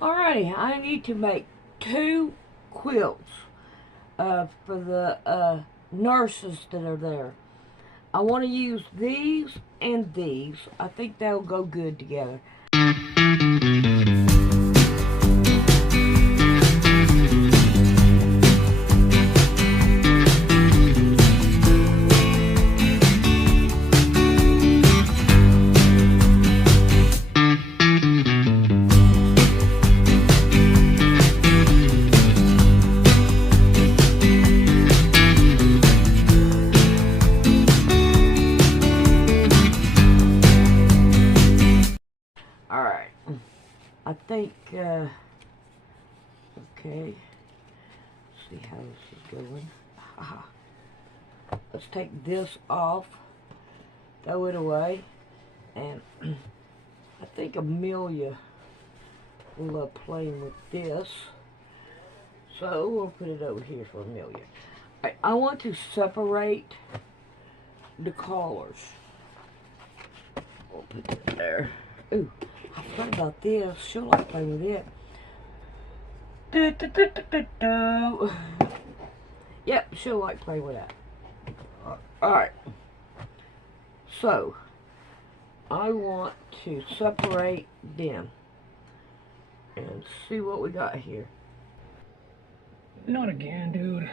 Alrighty, I need to make two quilts for the nurses that are there. I want to use these and these. I think they'll go good together. Alright, I think, okay, let's see how this is going. Let's take this off, throw it away, and I think Amelia will love playing with this, so we'll put it over here for Amelia. I want to separate the collars. We'll put it there. Ooh, I forgot about this. She'll like playing with it. Yep, she'll like playing with that. Alright. So, I want to separate them and see what we got here. Not again, dude.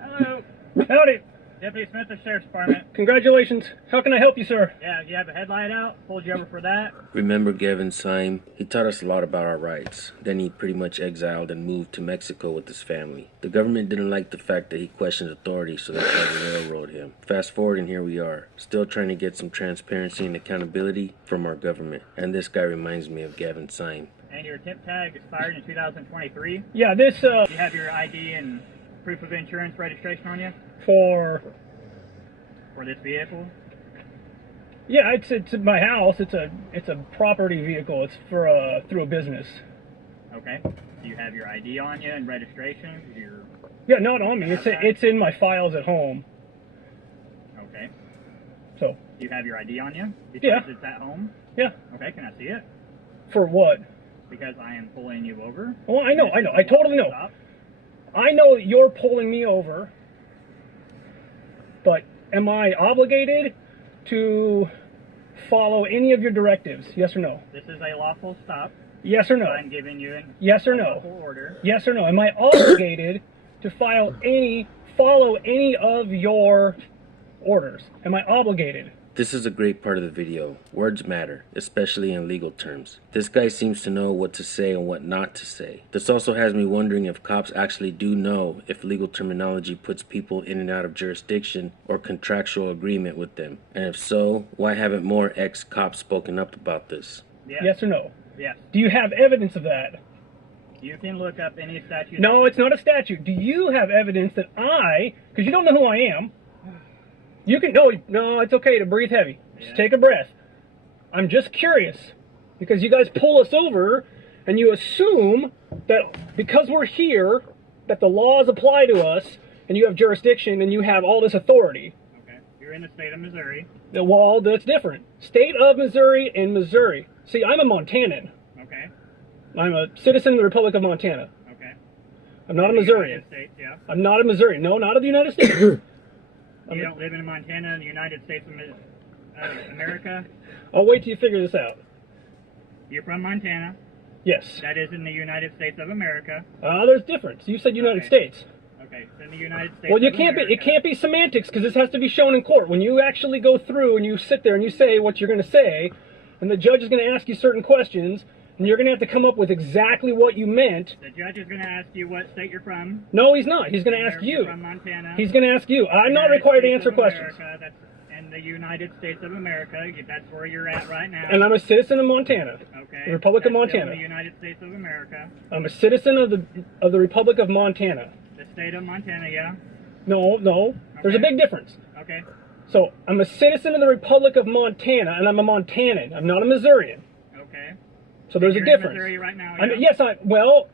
Hello, Howdy. Deputy Smith of Sheriff's Department. Congratulations. How can I help you, sir? Yeah, you have a headlight out. Pulled you over for that. Remember Gavin Syme? He taught us a lot about our rights. Then he pretty much exiled and moved to Mexico with his family. The government didn't like the fact that he questioned authority, so they tried to railroad him. Fast forward and here we are, still trying to get some transparency and accountability from our government. And this guy reminds me of Gavin Syme. And your tip tag expired in 2023. Yeah, this, You have your ID and proof of insurance registration on you for... for this vehicle. Yeah, it's my house. It's a property vehicle. It's for, through a business. Okay. Do you have your ID on you and registration? Yeah, not on me. It's in my files at home. Okay. So. Do you have your ID on you? Because Yeah. it's at home? Yeah. Okay, can I see it? For what? Because I am pulling you over. Oh, I know. I totally know. Stop. I know that you're pulling me over, but am I obligated to follow any of your directives? Yes or no? This is a lawful stop. Yes or no? I'm giving you an Yes or lawful no? order. Yes or no? Am I obligated to follow any of your orders? Am I obligated? This is a great part of the video. Words matter, especially in legal terms. This guy seems to know what to say and what not to say. This also has me wondering if cops actually do know if legal terminology puts people in and out of jurisdiction or contractual agreement with them. And if so, why haven't more ex-cops spoken up about this? Yes or no? Yes. Do you have evidence of that? You can look up any statute. No, it's not a statute. Do you have evidence that because you don't know who I am, you can, no, it's okay to breathe heavy. Just take a breath. I'm just curious, because you guys pull us over, and you assume that because we're here, that the laws apply to us, and you have jurisdiction, and you have all this authority. Okay. You're in the state of Missouri. Well, that's different. State of Missouri and Missouri. See, I'm a Montanan. Okay. I'm a citizen of the Republic of Montana. Okay. I'm not a The Missourian. United States, yeah. I'm not a Missourian. No, not of the United States. You don't live in Montana in the United States of America? I'll wait till you figure this out. You're from Montana. Yes. That is in the United States of America. There's difference. You said United Okay. States. Okay, it's in the United States Well, you of can't be. America. It can't be semantics because this has to be shown in court. When you actually go through and you sit there and you say what you're going to say, and the judge is going to ask you certain questions, and you're going to have to come up with exactly what you meant. The judge is going to ask you what state you're from. No, he's not. He's going to ask You're you. from Montana. He's going to ask you. I'm not United required to States answer of questions. America, that's in the United States of America. That's where you're at right now. And I'm a citizen of Montana. Okay. The Republic of That's still Montana. the United States of America. I'm a citizen of the Republic of Montana. The state of Montana, yeah. No. There's a Okay. big difference. Okay. So I'm a citizen of the Republic of Montana, and I'm a Montanan. I'm not a Missourian. Okay. So there's a You're difference. in Missouri right now, I'm yeah?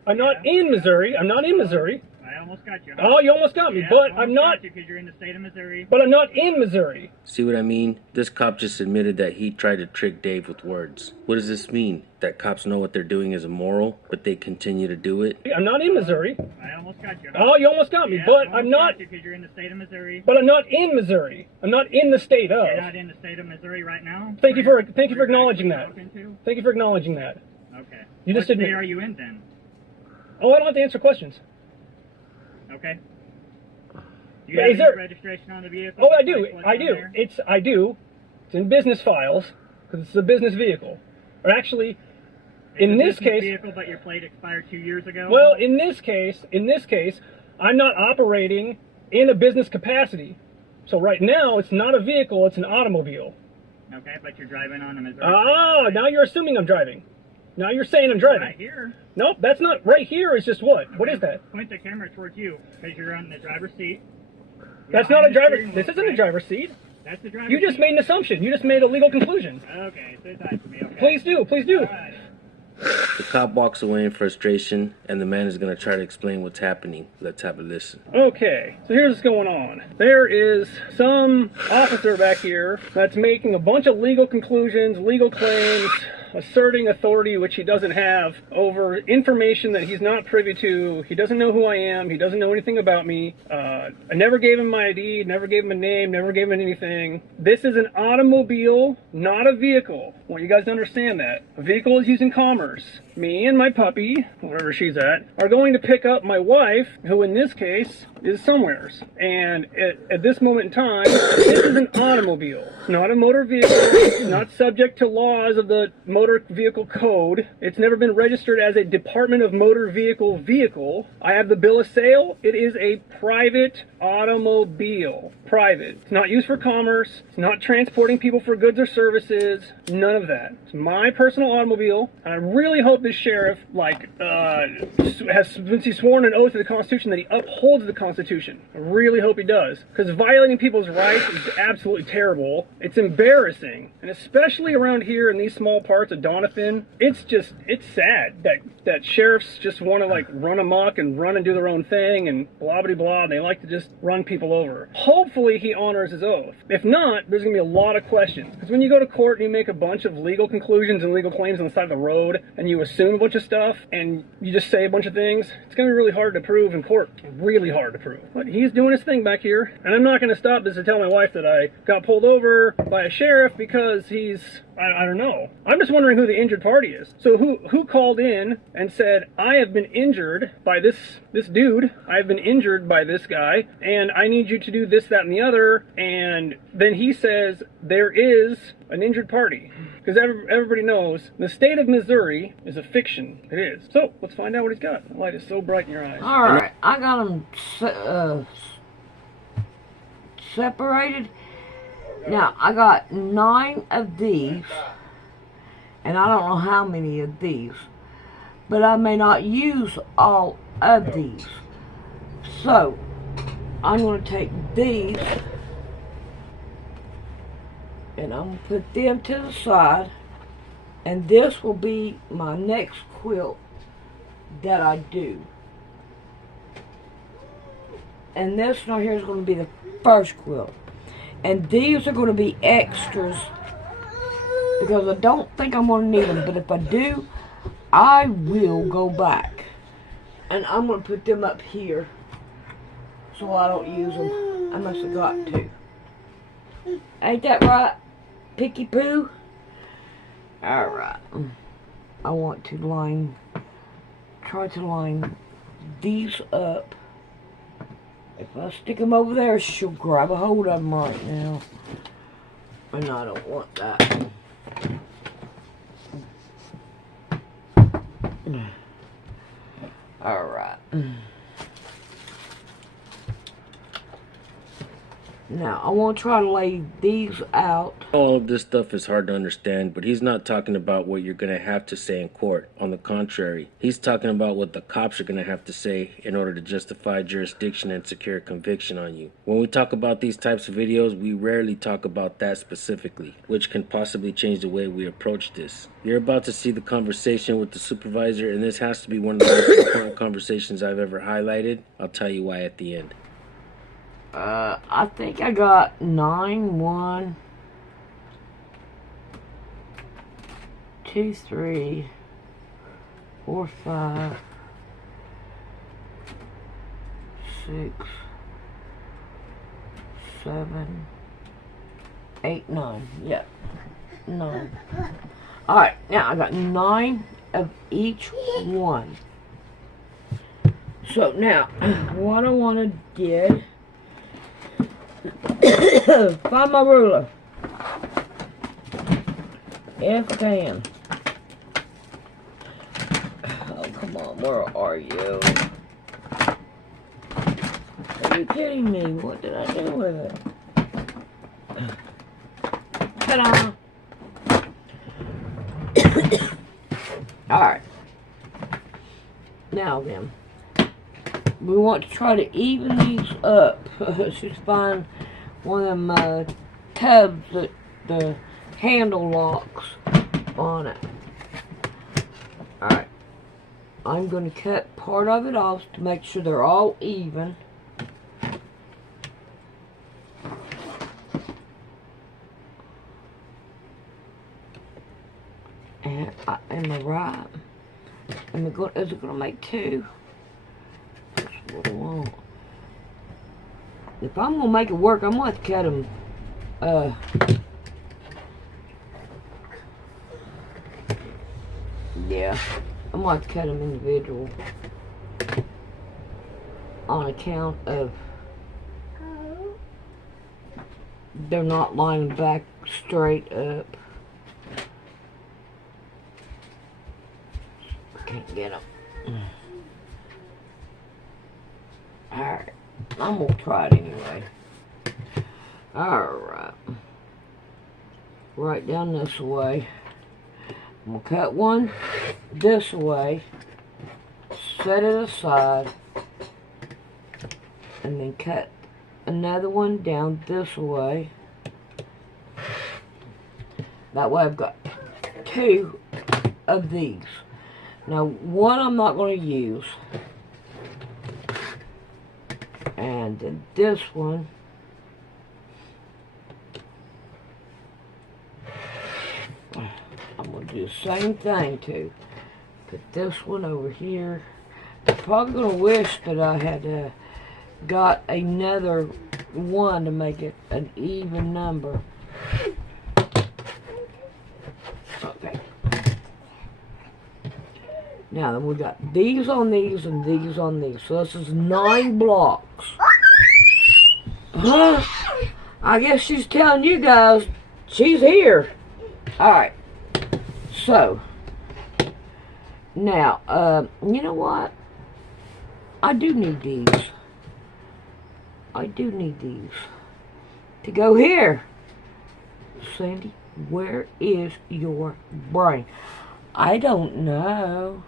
I'm not Yeah. in Missouri. I'm not in Missouri. Yeah. I almost got you. Oh, you almost got me, Yeah, but I I'm almost not. got you because you're in the state of Missouri. But I'm not in Missouri. See what I mean? This cop just admitted that he tried to trick Dave with words. What does this mean? That cops know what they're doing is immoral, but they continue to do it? I'm not in Missouri. I almost got you. Oh, you almost got me, Yeah, but I I'm almost not. got you because you're in the state of Missouri. But I'm not in Missouri. I'm not in the state of. You're not in the state of Missouri right now. Thank you for Where acknowledging you're that. talking to? Thank you for acknowledging that. Okay. You just what admit- state are you in then? Oh, I don't have to answer questions. Okay. Do you But have is any there- registration on the vehicle? Oh, I besides do. what's I on do. there? I do. It's in business files because it's a business vehicle. Or actually, It's in a this business case, vehicle, but your plate expired 2 years ago. well, in this case, I'm not operating in a business capacity. So right now, it's not a vehicle; it's an automobile. Okay, but you're driving on a Missouri. Ah, now you're assuming I'm driving. Now you're saying I'm driving. Right here. Nope, that's not right here. Is just what? What is that? Point the camera towards you because you're on the driver's seat. That's You're not a on the driver. steering This wheel, isn't a right? driver's seat. That's the driver's You just seat. made an assumption. You just made a legal conclusion. Okay, so it's time for me. Okay. Please do. Please do. All right. The cop walks away in frustration, and the man is going to try to explain what's happening. Let's have a listen. Okay, so here's what's going on. There is some officer back here that's making a bunch of legal conclusions, legal claims, asserting authority which he doesn't have over information that he's not privy to. He doesn't know who I am. He doesn't know anything about me. I never gave him my ID, never gave him a name, never gave him anything. This is an automobile, not a vehicle. I want you guys to understand that. A vehicle is used in commerce. Me and my puppy, wherever she's at, are going to pick up my wife, who in this case is somewheres. And at this moment in time, this is an automobile, not a motor vehicle, not subject to laws of the Motor Vehicle Code. It's never been registered as a Department of Motor Vehicle. I have the bill of sale. It is a private automobile. Private. It's not used for commerce. It's not transporting people for goods or services. None of that. It's my personal automobile. And I really hope this sheriff, since he's sworn an oath to the Constitution, that he upholds the Constitution. I really hope he does. Because violating people's rights is absolutely terrible. It's embarrassing. And especially around here in these small parts of Doniphan, it's sad that sheriffs just want to run amok and run and do their own thing and blah blah blah, and they like to just run people over. Hopefully he honors his oath. If not, there's going to be a lot of questions. Because when you go to court and you make a bunch of legal conclusions and legal claims on the side of the road, and you assume a bunch of stuff, and you just say a bunch of things, it's going to be really hard to prove in court. Really hard to prove. But he's doing his thing back here, and I'm not going to stop this to tell my wife that I got pulled over by a sheriff because he's, I don't know. I'm just wondering who the injured party is. So who called in and said, I have been injured by this dude. I have been injured by this guy, and I need you to do this, that, and the other. And then he says there is an injured party. Because everybody knows the state of Missouri is a fiction. It is. So let's find out what he's got. The light is so bright in your eyes. All right, I got them separated. Now, I got 9 of these, and I don't know how many of these, but I may not use all of these. So, I'm going to take these, and I'm going to put them to the side, and this will be my next quilt that I do. And this one here is going to be the first quilt. And these are going to be extras because I don't think I'm going to need them. But if I do, I will go back. And I'm going to put them up here so I don't use them. I must have got to. Ain't that right, Picky Poo? Alright. I want to try to line these up. If I stick them over there, she'll grab a hold of them right now. And I don't want that. Alright. Now, I want to try to lay these out. All of this stuff is hard to understand, but he's not talking about what you're going to have to say in court. On the contrary, he's talking about what the cops are going to have to say in order to justify jurisdiction and secure a conviction on you. When we talk about these types of videos, we rarely talk about that specifically, which can possibly change the way we approach this. You're about to see the conversation with the supervisor, and this has to be one of the most important conversations I've ever highlighted. I'll tell you why at the end. I think I got 9, 1, 2, 3, 4, 5, 6, 7, 8, 9. Yep, 9. Alright, now I got 9 of each one. So now, what I want to get. Find my ruler. F10. Oh, come on. Where are you? Are you kidding me? What did I do with it? Ta-da! Alright. Now then. We want to try to even these up. Just find one of them tubs that the handle locks on it. Alright. I'm going to cut part of it off to make sure they're all even. And am I right? Is it going to make 2? That's what I want. If I'm going to make it work, I'm going to have to cut them, yeah, I'm going to have to cut them individual on account of they're not lying back straight up. Can't get them. Alright. I'm gonna try it anyway. Alright. Right down this way. I'm gonna cut one this way. Set it aside. And then cut another one down this way. That way I've got 2 of these. Now one I'm not going to use. And then this one, I'm going to do the same thing too. Put this one over here. I'm probably going to wish that I had got another one to make it an even number. Okay. Now then we got these on these and these on these. So this is 9 blocks. I guess she's telling you guys she's here. Alright. So now, you know what? I do need these. I do need these to go here. Sandy, where is your brain? I don't know.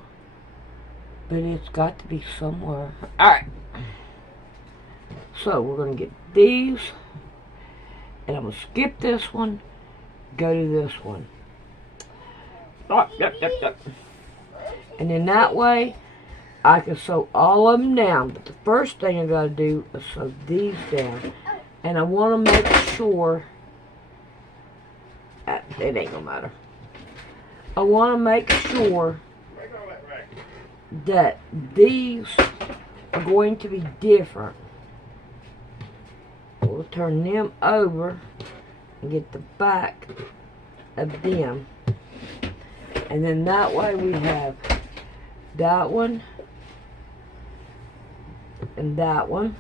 But it's got to be somewhere. Alright. So we're going to get these. And I'm going to skip this one. Go to this one. Oh, yep. And then that way, I can sew all of them down. But the first thing I got to do is sew these down. And I want to make sure. It ain't going to matter. I want to make sure that these are going to be different. We'll turn them over and get the back of them. And then that way we have that one and that one.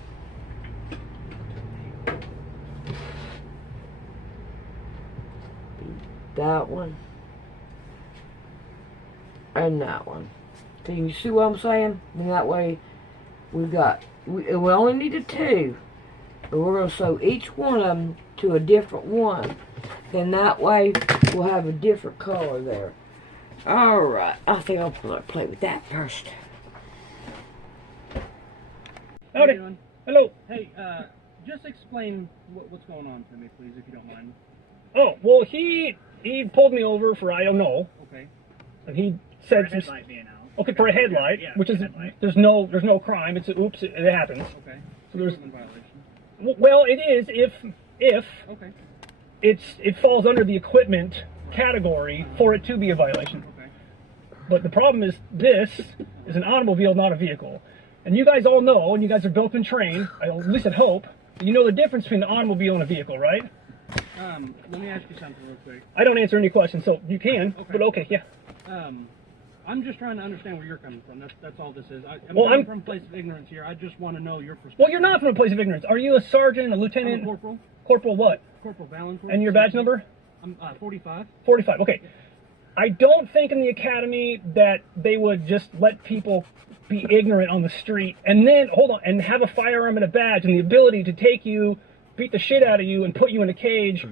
That one and that one. So you see what I'm saying? And that way we only needed 2. But we're going to sew each one of them to a different one. Then that way we'll have a different color there. Alright, I think I'll play with that first. How you Howdy. doing? Hello. Hey, just explain what's going on to me, please, if you don't mind. Oh, well, he pulled me over for I don't know, Okay. and he said some, Headlight being out. okay, for a headlight, Yeah, which is headlight. there's no crime. It's a oops, it happens. Okay. So there's Equipment violation. well, it is if Okay. it falls under the equipment category for it to be a violation. Okay. But the problem is this is an automobile, not a vehicle. And you guys all know, and you guys are built and trained, at least I hope, you know the difference between an automobile and a vehicle, right? Let me ask you something real quick. I don't answer any questions, so you can, Okay. but okay, yeah. I'm just trying to understand where you're coming from. That's all this is. I'm Well, coming I'm- from a place of ignorance here. I just want to know your perspective. Well, you're not from a place of ignorance. Are you a sergeant, a I'm a lieutenant, corporal. corporal what? Corporal Valencourt. And your badge number? I'm 45. 45, okay. I don't think in the academy that they would just let people be ignorant on the street and then, hold on, and have a firearm and a badge and the ability to take you, beat the shit out of you, and put you in a cage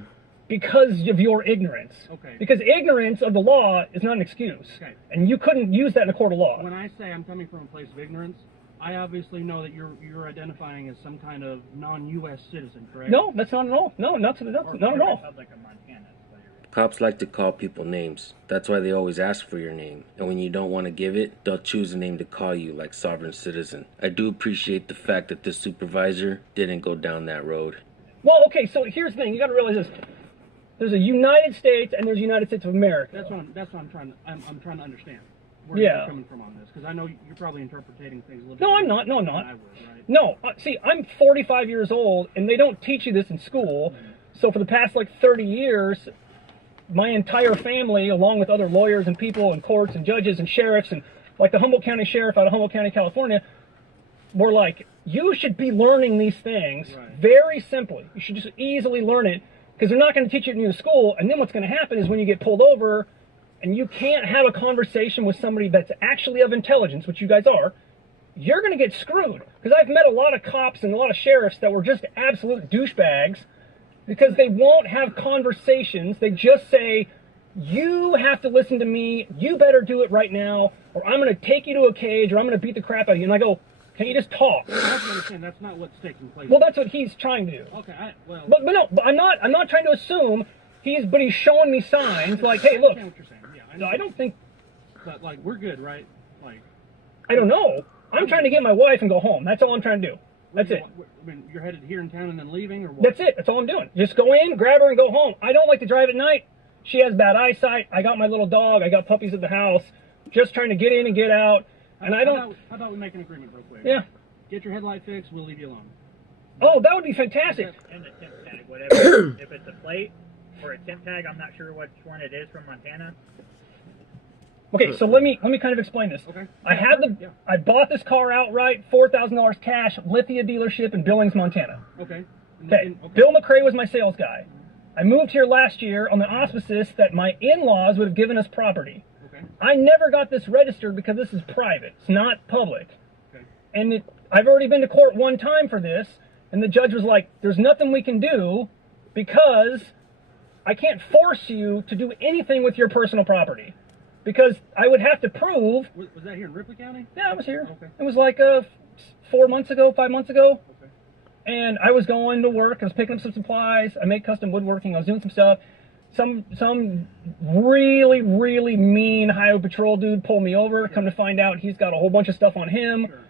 because of your ignorance. Okay. Because ignorance of the law is not an excuse. Okay. And you couldn't use that in a court of law. When I say I'm coming from a place of ignorance, I obviously know that you're identifying as some kind of non-U.S. citizen, correct? No, that's not at all. No, not at all. Republic of Montana. Cops like to call people names. That's why they always ask for your name. And when you don't want to give it, they'll choose a name to call you, like Sovereign Citizen. I do appreciate the fact that this supervisor didn't go down that road. Well, okay, so here's the thing. You got to realize this. There's a United States and there's a United States of America. That's what I'm trying to understand. Where Yeah. you're coming from on this, because I know you're probably interpreting things a little. No, bit I'm not. No, I'm than not. I would, right? No, see, I'm 45 years old, and they don't teach you this in school. So for the past, 30 years, my entire family, along with other lawyers and people and courts and judges and sheriffs and, the Humboldt County Sheriff out of Humboldt County, California, were like, you should be learning these things Right. very simply. You should just easily learn it, because they're not going to teach it in your school, and then what's going to happen is when you get pulled over, and you can't have a conversation with somebody that's actually of intelligence, which you guys are, you're going to get screwed. Because I've met a lot of cops and a lot of sheriffs that were just absolute douchebags because they won't have conversations. They just say, you have to listen to me, you better do it right now, or I'm going to take you to a cage, or I'm going to beat the crap out of you. And I go, can you just talk? I have to understand that's not what's taking place. Well, that's what he's trying to do. Okay, But no, but I'm not trying to assume he's showing me signs like, hey, I look, understand what you're saying. Yeah, no, I don't think, But we're good, right? I don't know. I'm trying to get my wife and go home. That's all I'm trying to do. That's it. I mean, you're headed here in town and then leaving, or what? That's it. That's all I'm doing. Just go in, grab her, and go home. I don't like to drive at night. She has bad eyesight. I got my little dog. I got puppies at the house. Just trying to get in and get out. And I don't. How about we make an agreement real quick? Yeah. Get your headlight fixed. We'll leave you alone. Oh, that would be fantastic. And the temp tag, whatever. If it's a plate or a temp tag, I'm not sure which one it is from Montana. Okay, so let me kind of explain this. Okay. I bought this car outright, $4,000 cash, Lithia dealership in Billings, Montana. Okay. Okay. Bill McRae was my sales guy. I moved here last year on the auspices that my in-laws would have given us property. Okay. I never got this registered because this is private. It's not public. Okay. And I've already been to court one time for this, and the judge was like, there's nothing we can do because I can't force you to do anything with your personal property. Because I would have to prove... Was that here in Ripley County? Yeah, I was here. Okay. It was 5 months ago. Okay. And I was going to work. I was picking up some supplies. I make custom woodworking. I was doing some stuff. Some really, really mean Highway Patrol dude pulled me over. Come to find out he's got a whole bunch of stuff on him. Sure.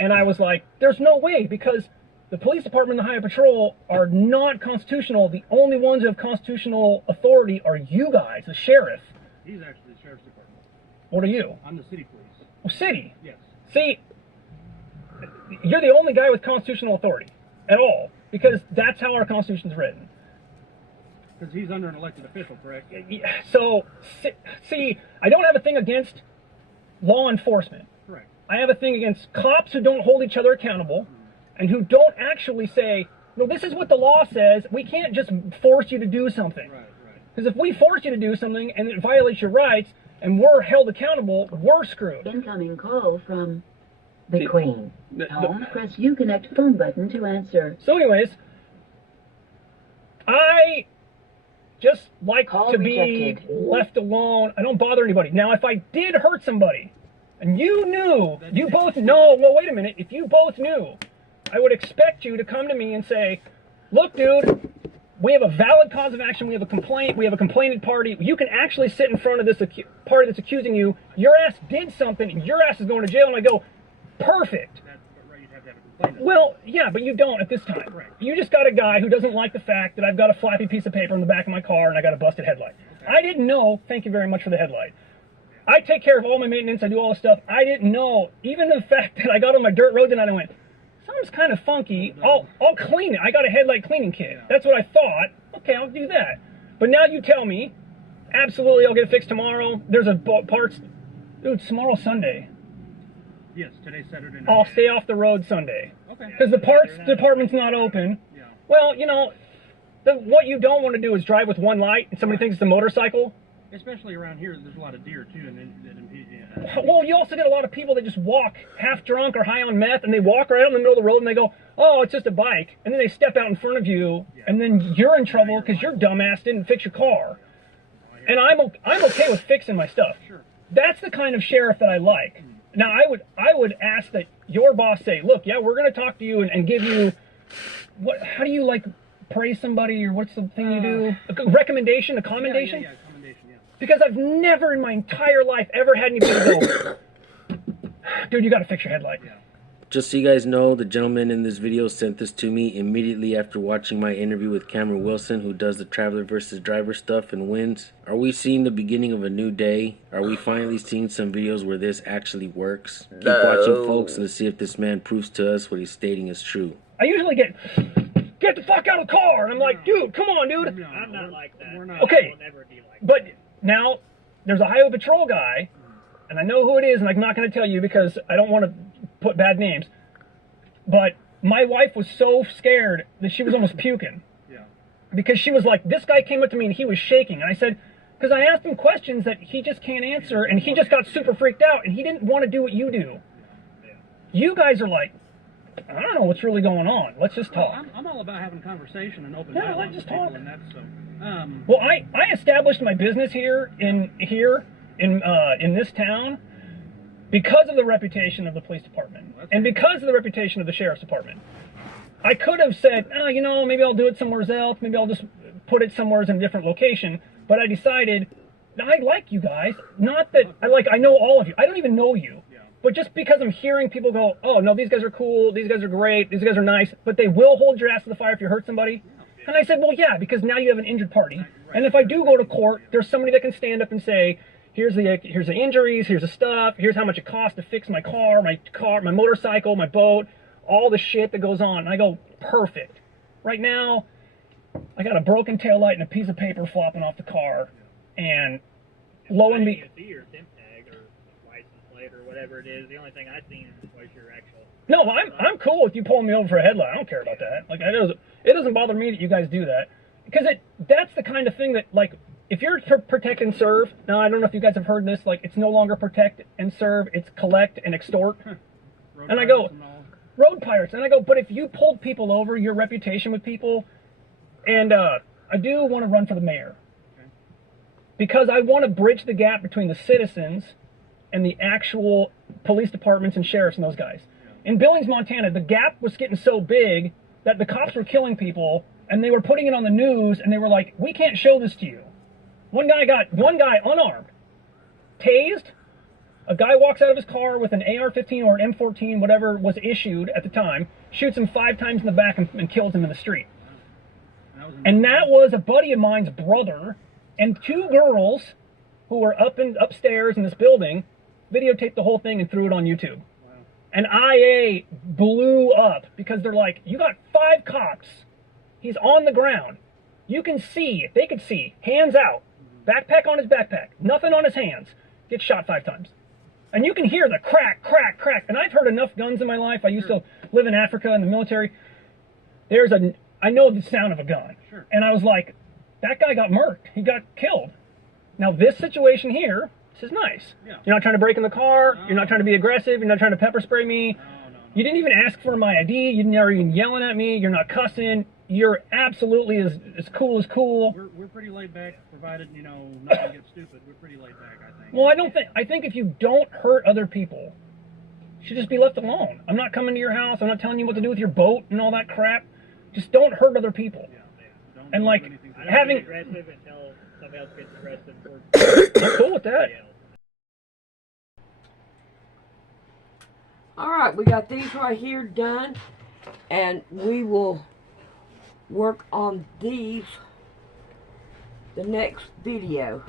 And I was like, there's no way, because the police department and the Highway Patrol are not constitutional. The only ones who have constitutional authority are you guys, the sheriff. He's actually the sheriff's department. What are you? I'm the city police. Well, city. Yes. See, you're the only guy with constitutional authority at all, because that's how our Constitution's written. Because he's under an elected official, correct? So, see, I don't have a thing against law enforcement. Correct. I have a thing against cops who don't hold each other accountable and who don't actually say, no, this is what the law says. We can't just force you to do something. Right. Because if we force you to do something and it violates your rights and we're held accountable, we're screwed. Incoming call from The See, Queen. Home, press Uconnect phone button to answer. So anyways, I just like Call to be rejected. left alone. I don't bother anybody. Now, if I did hurt somebody, and you knew, you both know, well, wait a minute, if you both knew, I would expect you to come to me and say, look, dude, we have a valid cause of action, we have a complaint, we have a complainant party, you can actually sit in front of this party that's accusing you, your ass did something, and your ass is going to jail, and I go, perfect. That's right. You'd have to have a complaint. Well, yeah, but you don't at this time. Right. You just got a guy who doesn't like the fact that I've got a flappy piece of paper in the back of my car and I got a busted headlight. Okay. I didn't know, thank you very much for the headlight. I take care of all my maintenance, I do all this stuff. I didn't know, even the fact that I got on my dirt road tonight and I went, something's kind of funky, I'll clean it. I got a headlight cleaning kit. That's what I thought. Okay, I'll do that. But now you tell me, absolutely, I'll get it fixed tomorrow. There's a parts, dude, tomorrow's Sunday. Yes, today's Saturday night. I'll stay off the road Sunday. Okay. Because the parts department's not open. Yeah. Well, you know, what you don't want to do is drive with one light and somebody thinks it's a motorcycle. Especially around here, there's a lot of deer too, and that impede. Well, you also get a lot of people that just walk half drunk or high on meth, and they walk right out in the middle of the road and they go, oh, it's just a bike. And then they step out in front of you, and then you're in trouble because your dumbass didn't fix your car. And I'm okay with fixing my stuff. Sure. That's the kind of sheriff that I like. Now, I would ask that your boss say, look, yeah, we're going to talk to you and give you, how do you like praise somebody, or what's the thing you do? A recommendation, a commendation? Yeah, commendation, yeah. Because I've never in my entire life ever had anybody go, dude, you got to fix your headlight. Yeah. Just so you guys know, the gentleman in this video sent this to me immediately after watching my interview with Cameron Wilson, who does the Traveler versus Driver stuff and wins. Are we seeing the beginning of a new day? Are we finally seeing some videos where this actually works? Keep watching, folks, and see if this man proves to us what he's stating is true. I usually get the fuck out of the car, and I'm like, dude, come on, dude. No, I'm not like that. We're not. Okay. I will never be like that. But now there's a highway patrol guy, and I know who it is, and I'm not going to tell you because I don't want to put bad names. But my wife was so scared that she was almost puking. Yeah. Because she was like, this guy came up to me and he was shaking. And I said, because I asked him questions that he just can't answer, and he just got super freaked out, and he didn't want to do what you do. You guys are like, I don't know what's really going on. Let's just Well, talk. I'm all about having conversation and open Yeah, dialogue let's with just people, talk. and that's so. Well, I established my business here in this town because of the reputation of the police department and because of the reputation of the sheriff's department. I could have said, oh, you know, maybe I'll do it somewhere else. Maybe I'll just put it somewhere in a different location. But I decided, I like you guys. Not that I know all of you. I don't even know you. Yeah. But just because I'm hearing people go, oh, no, these guys are cool. These guys are great. These guys are nice. But they will hold your ass to the fire if you hurt somebody. And I said, well, yeah, because now you have an injured party. And if I do go to court, there's somebody that can stand up and say, here's the injuries, here's the stuff, here's how much it costs to fix my car, my motorcycle, my boat, all the shit that goes on. And I go, perfect. Right now, I got a broken taillight and a piece of paper flopping off the car, and lo and I behold. didn't even see your temp tag or license plate or whatever it is. The only thing I seen was your actual. No, I'm cool with you pulling me over for a headlight. I don't care about that. Like, it doesn't bother me that you guys do that, because that's the kind of thing that, like, if you're to protect and serve, now I don't know if you guys have heard this, like, it's no longer protect and serve, it's collect and extort. And I go, road pirates, and I go, but if you pulled people over, your reputation with people, and I do want to run for the mayor, because I want to bridge the gap between the citizens and the actual police departments and sheriffs and those guys. In Billings, Montana, the gap was getting so big that the cops were killing people, and they were putting it on the news, and they were like, we can't show this to you. One guy unarmed, tased. A guy walks out of his car with an AR-15 or an M14, whatever was issued at the time, shoots him 5 times in the back and kills him in the street. And that was a buddy of mine's brother, and 2 girls who were upstairs in this building videotaped the whole thing and threw it on YouTube. And IA blew up because they're like, you got 5 cops. He's on the ground. You can see, if they could see, hands out, backpack on his backpack, nothing on his hands, gets shot 5 times. And you can hear the crack, crack, crack. And I've heard enough guns in my life. I used to live in Africa in the military. I know the sound of a gun. Sure. And I was like, that guy got murked. He got killed. Now this situation here, This is nice. Yeah. You're not trying to break in the car. No. You're not trying to be aggressive. You're not trying to pepper spray me. No. You didn't even ask for my ID. You're never even yelling at me. You're not cussing. You're absolutely as cool as cool. We're pretty laid back, provided, you know, nothing gets stupid. We're pretty laid back, I think. Well, I think if you don't hurt other people, you should just be left alone. I'm not coming to your house. I'm not telling you what to do with your boat and all that crap. Just don't hurt other people. Don't And do like anything to I don't having, get aggressive until somebody else gets aggressive. I'm cool with that. Alright, we got these right here done, and we will work on these the next video.